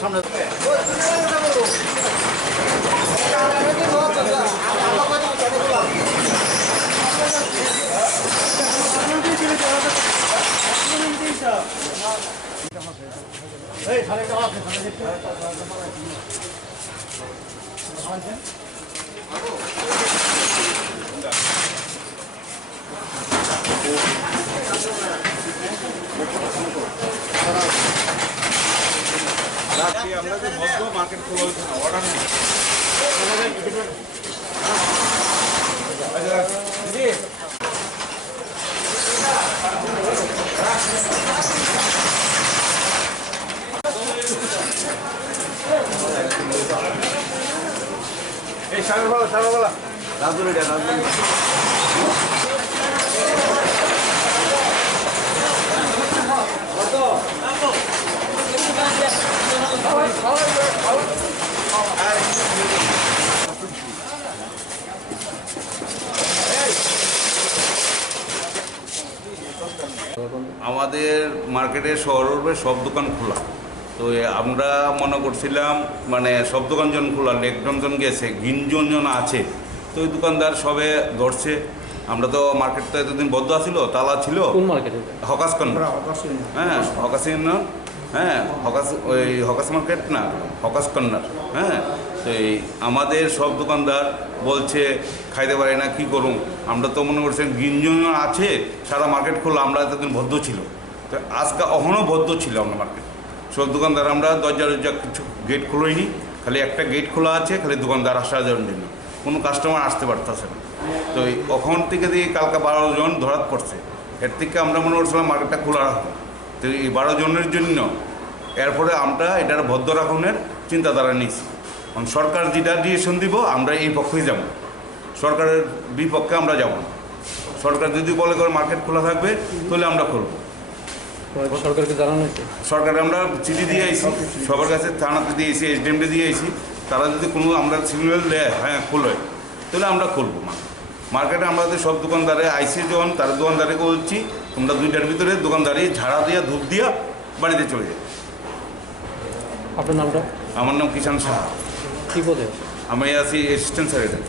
সামনে আমরা যে বদ্ধ মার্কেট খোলা হচ্ছে না অর্ডার নেই এই সাগরবালা রাজুরিটা আমাদের মার্কেটে শহরের সব দোকান খোলা, তো আমরা মনে করছিলাম মানে সব দোকান জন খোলা, একজন গেছে গিনজন আছে, তো ওই দোকানদার সবে ধরছে। আমরা তো মার্কেট তো এতদিন বদ্ধ আছিল, তালা ছিল। হকাস কর্নার, হ্যাঁ হকাস হ্যাঁ ওই হকাস মার্কেট না, হকাস কর্নার। হ্যাঁ, তো এই আমাদের সব দোকানদার বলছে খাইতে পারি না, কী করুন। আমরা তো মনে করছেন গিনজন আছে, সারা মার্কেট খোলা, আমরা এতদিন বদ্ধ ছিল, তো আজকে এখনও বদ্ধ ছিল আমরা মার্কেট। সব দোকানদার আমরা দরজা কিছু গেট খোলোইনি, খালি একটা গেট খোলা আছে, খালি দোকানদার আসা যাওয়ার জন্য, কোনো কাস্টমার আসতে পারতেছে না। তো ওখান থেকে দিয়ে কালকে 12 জন ধরাত পড়ছে, এর থেকে আমরা মনে করছিলাম মার্কেটটা খোলা রাখবো। তো এই 12 জনের জন্য এরপরে আমরা এটার বদ্ধ রাখনের চিন্তাধারা নিয়েছি। কারণ সরকার যেটা ডিসিশন দিব আমরা এই পক্ষেই যাব, সরকারের বিপক্ষে আমরা যাব না। সরকার যদি বলে করে মার্কেট খোলা থাকবে তাহলে আমরা খুলবো। সরকারকে জানানো হয়েছে, সরকারে আমরা চিঠি দিয়ে আইছি, সবার কাছে থানাতে দিয়েছি, এসডিএমকে দিয়ে আইছি। তারা যদি কোনো আমরা সিগন্যাল দেয় হ্যাঁ খোলে, তাহলে আমরা খুলবো। মার্কেটে আমাদের সব দোকানদারে আইসি যখন তারা দোকানদারিকে বলছি তোমরা 2টার ভিতরে দোকানদারি ঝাড়া দিয়া ধূপ দিয়া বাড়িতে চলে যাবে। আপনার নামটা? আমার নাম কিষান সাহা। কী পদে? আমি আছি অ্যাসিস্ট্যান্ট সেক্রেটারি।